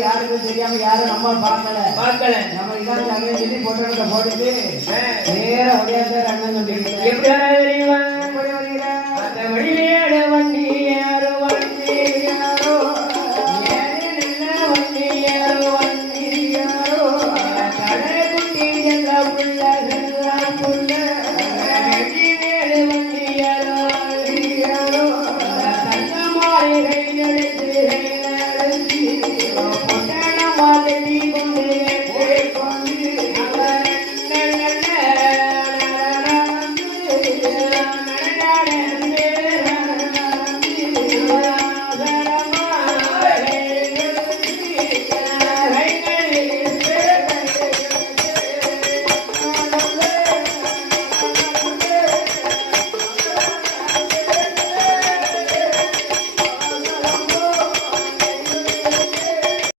யாருக்கும் தெரியாம யாரும் நம்ம பார்க்கல நம்ம இதான் அண்ணன் சொல்லி போட்டோட போட்டுட்டு நேரம் ஒடியாத அண்ணன் சொல்லி எப்படி தெரியுமா? எப்படி வருகிறேன்? அந்த வழியிலே